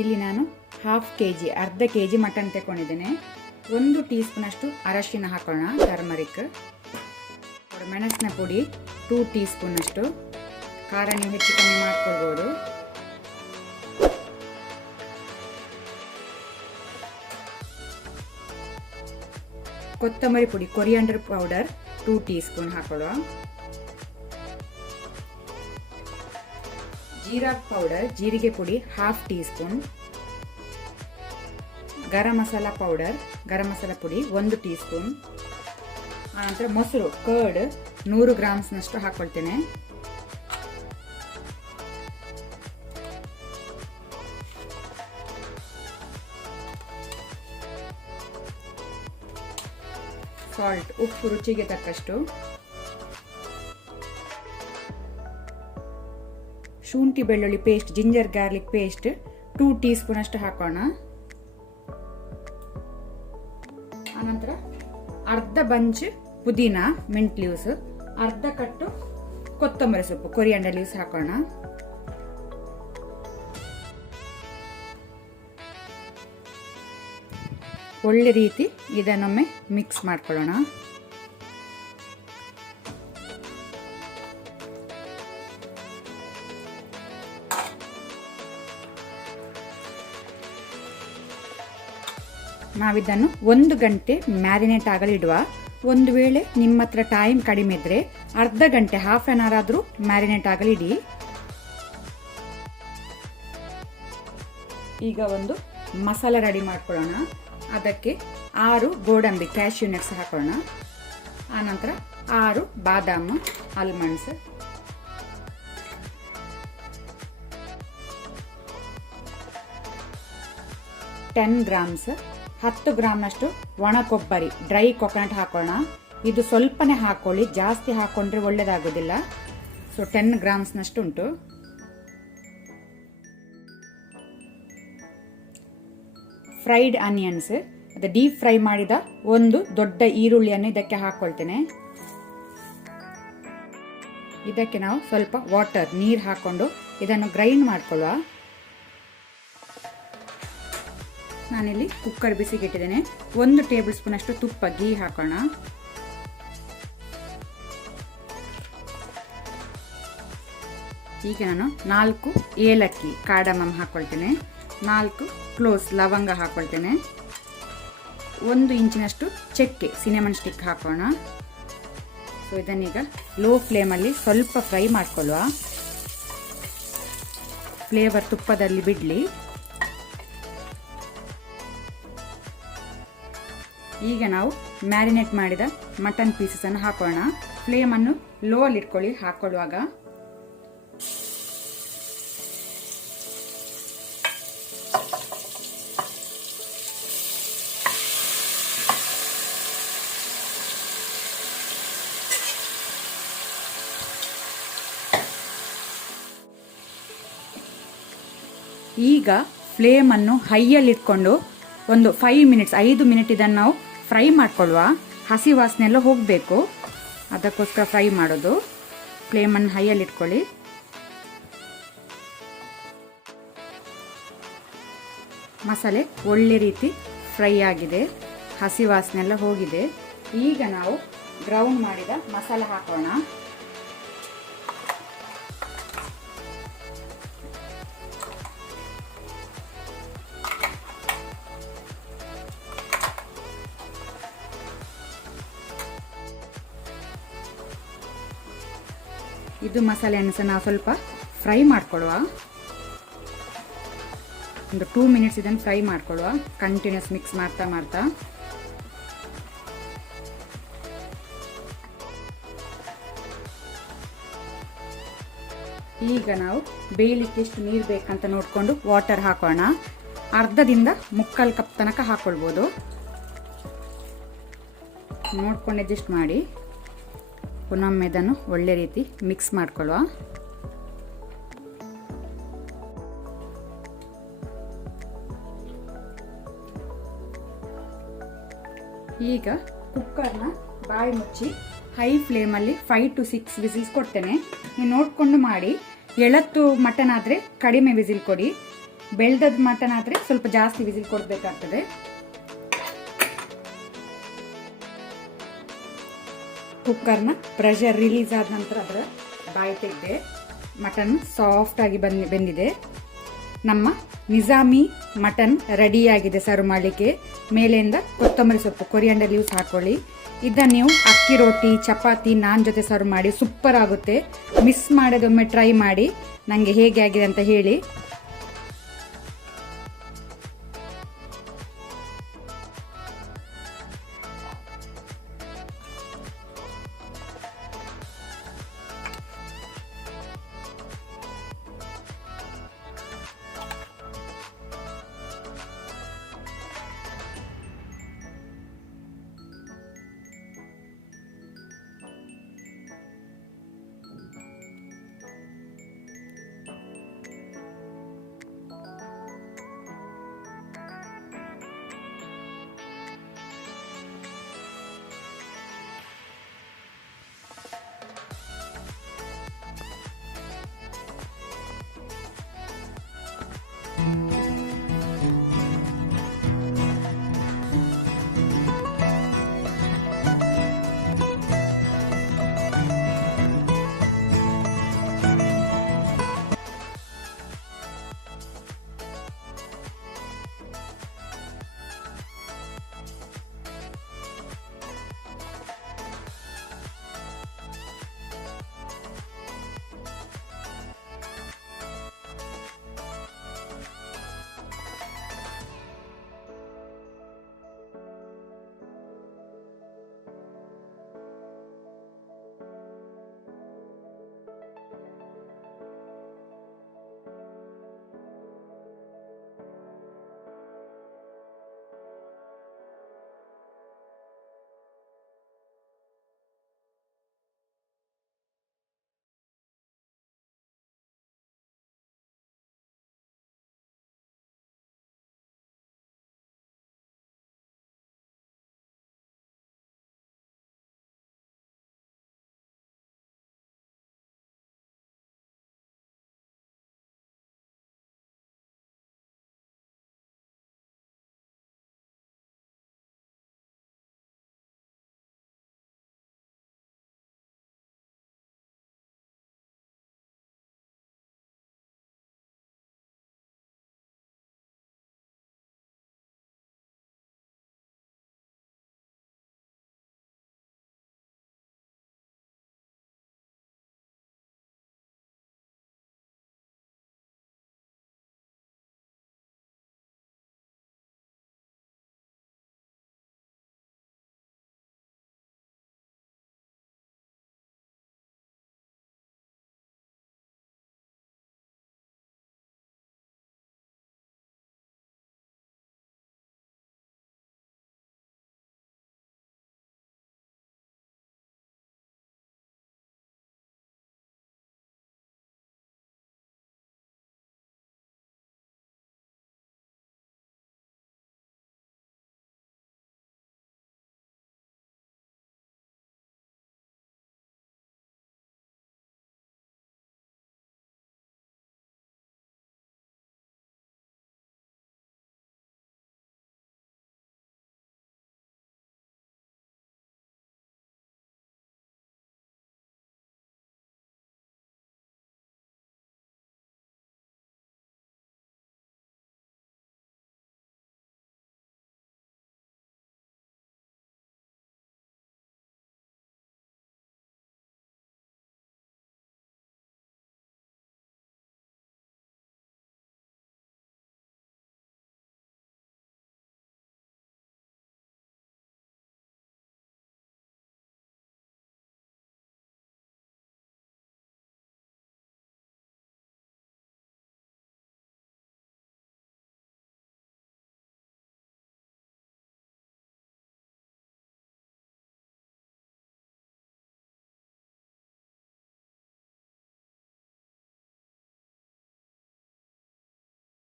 ಇಲ್ಲಿ ನಾನು ಅರ್ಧ ಕೆ ಜಿ ಮಟನ್ ತಗೊಂಡಿದ್ದೇನೆ. 1 ಟೀ ಸ್ಪೂನ್ ಅಷ್ಟು ಅರಶಿನ ಹಾಕೋಣ, ಟರ್ಮರಿಕ್. ಮೆಣಸಿನ ಪುಡಿ 2 ಟೀ ಸ್ಪೂನ್ ಅಷ್ಟು. ಖಾರ ನೀವು ಹೆಚ್ಚು ಕಮ್ಮಿ ಮಾಡ್ಕೊಳ್ಬೋದು. ಕೊತ್ತಂಬರಿ ಪುಡಿ, ಕೊರಿಯಾಂಡರ್ ಪೌಡರ್ 2 ಟೀ ಸ್ಪೂನ್ ಹಾಕೊಳ್ಳುವ. ಜೀರಾ ಪೌಡರ್, ಜೀರಿಗೆ ಪುಡಿ 1/2 teaspoon. Garam masala powder, garam masala ಪುಡಿ 1 ಟೀ ಸ್ಪೂನ್. ಆನಂತರ ಮೊಸರು, ಕರ್ಡ್ 100 ಗ್ರಾಮ್ಸ್ನಷ್ಟು ಹಾಕೊಳ್ತೇನೆ. ಸಾಲ್ಟ್, ಉಪ್ಪು ರುಚಿಗೆ ತಕ್ಕಷ್ಟು. ಶುಂಠಿ ಬೆಳ್ಳುಳ್ಳಿ paste, ginger garlic paste 2 tea spoon ಅಷ್ಟು ಹಾಕೋಣ. ಆನಂತರ ಅರ್ಧ ಬಂಚ್ ಪುದೀನ, ಮಿಂಟ್ ಲೀವ್ಸ್, ಅರ್ಧ ಕಟ್ಟು ಕೊತ್ತಂಬರಿ ಸೊಪ್ಪು, ಕೊರಿಯಾಂಡರ್ ಲೀವ್ಸ್ ಹಾಕೋಣ. ಒಳ್ಳೆ ರೀತಿ ಇದನ್ನೊಮ್ಮೆ ಮಿಕ್ಸ್ ಮಾಡ್ಕೊಳ್ಳೋಣ. ನಾವಿದನ್ನು 1 ಗಂಟೆ ಮ್ಯಾರಿನೇಟ್ ಆಗಲು ಇಡುವ. ಒಂದು ವೇಳೆ ನಿಮ್ಮ ಹತ್ರ ಟೈಮ್ ಕಡಿಮೆ ಇದ್ರೆ ಅರ್ಧ ಗಂಟೆ, ಹಾಫ್ ಆನ್ ಅವರ್ ಆದರೂ ಮ್ಯಾರಿನೇಟ್ ಆಗಲು ಇಡಿ. ಈಗ ಒಂದು ಮಸಾಲ ರೆಡಿ ಮಾಡ್ಕೊಳ್ಳೋಣ. ಅದಕ್ಕೆ 6 ಗೋಡಂಬಿ, ಕ್ಯಾಶ್ಯೂ ನಟ್ಸ್ ಹಾಕೋಣ. ಆನಂತರ 6 ಬಾದಾಮು, ಆಲ್ಮಂಡ್ಸ್, 10 ಗ್ರಾಮ್ಸ್, 10 ಗ್ರಾಮ್ನಷ್ಟು ಒಣ ಕೊಬ್ಬರಿ, ಡ್ರೈ ಕೊಕೊನಟ್ ಹಾಕೋಣ. ಇದು ಸ್ವಲ್ಪನೇ ಹಾಕೊಳ್ಳಿ, ಜಾಸ್ತಿ ಹಾಕೊಂಡ್ರೆ ಒಳ್ಳೇದಾಗೋದಿಲ್ಲ. ಸೊ 10 ಗ್ರಾಮ್ಸ್ನಷ್ಟು ಉಂಟು. ಫ್ರೈಡ್ ಆನಿಯನ್ಸ್, ಅದು ಡೀಪ್ ಫ್ರೈ ಮಾಡಿದ 1 ದೊಡ್ಡ ಈರುಳ್ಳಿಯನ್ನು ಇದಕ್ಕೆ ಹಾಕೊಳ್ತೇನೆ. ಇದಕ್ಕೆ ನಾವು ಸ್ವಲ್ಪ ವಾಟರ್, ನೀರು ಹಾಕೊಂಡು ಇದನ್ನು ಗ್ರೈಂಡ್ ಮಾಡ್ಕೊಳ್ಳುವ. ನಾನಿಲ್ಲಿ ಕುಕ್ಕರ್ ಬಿಸಿಗೆ ಇಟ್ಟಿದ್ದೇನೆ. 1 ಟೇಬಲ್ ಸ್ಪೂನ್ ಅಷ್ಟು ತುಪ್ಪ, ಗೀ ಹಾಕೋಣ. ಈಗ ನಾನು 4 ಏಲಕ್ಕಿ, ಕಾರ್ಡಮಮ್ ಹಾಕೊಳ್ತೇನೆ. 4 ಕ್ಲೋಸ್, ಲವಂಗ ಹಾಕೊಳ್ತೇನೆ. 1 ಇಂಚಿನಷ್ಟು ಚಕ್ಕೆ, ಸಿನೆಮನ್ ಸ್ಟಿಕ್ ಹಾಕೋಣ. ಸೊ ಇದನ್ನೀಗ ಲೋ ಫ್ಲೇಮಲ್ಲಿ ಸ್ವಲ್ಪ ಫ್ರೈ ಮಾಡ್ಕೊಳ್ಳುವ. ಫ್ಲೇವರ್ ತುಪ್ಪದಲ್ಲಿ ಬಿಡಲಿ. ಈಗ ನಾವು ಮ್ಯಾರಿನೇಟ್ ಮಾಡಿದ ಮಟನ್ ಪೀಸಸ್ ಅನ್ನು ಹಾಕೋಣ. ಫ್ಲೇಮನ್ನು ಲೋ ಅಲ್ಲಿ ಇಟ್ಕೊಳ್ಳಿ ಹಾಕೊಳ್ಳುವಾಗ. ಈಗ ಫ್ಲೇಮನ್ನು ಹೈಯಲ್ಲಿ ಇಟ್ಕೊಂಡು ಒಂದು 5 ಮಿನಿಟ್ ಇದನ್ನು ನಾವು ಫ್ರೈ ಮಾಡ್ಕೊಳ್ಳುವ. ಹಸಿ ವಾಸನೆ ಎಲ್ಲ ಹೋಗಬೇಕು, ಅದಕ್ಕೋಸ್ಕರ ಫ್ರೈ ಮಾಡೋದು. ಫ್ಲೇಮನ್ನು ಹೈಯಲ್ಲಿ ಇಟ್ಕೊಳ್ಳಿ. ಮಸಾಲೆ ಒಳ್ಳೆ ರೀತಿ ಫ್ರೈ ಆಗಿದೆ, ಹಸಿ ವಾಸನೆ ಎಲ್ಲ ಹೋಗಿದೆ. ಈಗ ನಾವು ಗ್ರೌಂಡ್ ಮಾಡಿದ ಮಸಾಲ ಹಾಕೋಣ. ಇದು ಮಸಾಲೆಯನ್ನು ಸಹ ನಾವು ಸ್ವಲ್ಪ ಫ್ರೈ ಮಾಡ್ಕೊಳ್ಳುವ. ಒಂದು 2 ಮಿನಿಟ್ಸ್ ಇದನ್ನು ಫ್ರೈ ಮಾಡ್ಕೊಳ್ಳುವ, ಕಂಟಿನ್ಯೂಸ್ ಮಿಕ್ಸ್ ಮಾಡ್ತಾ ಮಾಡ್ತಾ. ಈಗ ನಾವು ಬೇಯಲಿಕ್ಕೆ ಎಷ್ಟು ನೀರು ಬೇಕಂತ ನೋಡಿಕೊಂಡು ವಾಟರ್ ಹಾಕೋಣ. ಅರ್ಧದಿಂದ 3/4 ಕಪ್ ತನಕ ಹಾಕೊಳ್ಬೋದು. ನೋಡ್ಕೊಂಡು ಅಡ್ಜಸ್ಟ್ ಮಾಡಿ. ಪುನೊಮ್ಮೆ ಇದನ್ನು ಒಳ್ಳೆ ರೀತಿ ಮಿಕ್ಸ್ ಮಾಡ್ಕೊಳ್ಳುವ. ಈಗ ಕುಕ್ಕರ್ನ ಬಾಯಿ ಮುಚ್ಚಿ ಹೈ ಫ್ಲೇಮಲ್ಲಿ 5 to 6 ವಿಸಿಲ್ಸ್ ಕೊಡ್ತೇನೆ. ನೀವು ನೋಡಿಕೊಂಡು ಮಾಡಿ. ಎಳತ್ತು ಮಟನ್ ಆದರೆ ಕಡಿಮೆ ವಿಸಿಲ್ ಕೊಡಿ. ಬೆಳ್ದದ ಮಟನ್ ಆದರೆ ಸ್ವಲ್ಪ ಜಾಸ್ತಿ ವಿಸಿಲ್ ಕೊಡಬೇಕಾಗ್ತದೆ. ಕುಕ್ಕರ್ನ ಪ್ರೆಷರ್ ರಿಲೀಸ್ ಆದ ನಂತರ ಅದರ ಬಾಯಿ ತೆಗೆದೆ. ಮಟನ್ ಸಾಫ್ಟಾಗಿ ಬೆಂದಿದೆ. ನಮ್ಮ ನಿಜಾಮಿ ಮಟನ್ ರೆಡಿಯಾಗಿದೆ ಸರ್ವ್ ಮಾಡಲಿಕ್ಕೆ. ಮೇಲೆಯಿಂದ ಕೊತ್ತಂಬರಿ ಸೊಪ್ಪು, ಕೊರಿಯಾಂಡರ್ ಲೀವ್ಸ್ ಹಾಕೊಳ್ಳಿ. ಇದನ್ನು ನೀವು ಅಕ್ಕಿ ರೊಟ್ಟಿ, ಚಪಾತಿ, ನಾನ್ ಜೊತೆ ಸರ್ವ್ ಮಾಡಿ ಸೂಪರ್ ಆಗುತ್ತೆ. ಮಿಸ್ ಮಾಡೋದೊಮ್ಮೆ ಟ್ರೈ ಮಾಡಿ, ನನಗೆ ಹೇಗೆ ಆಗಿದೆ ಅಂತ ಹೇಳಿ.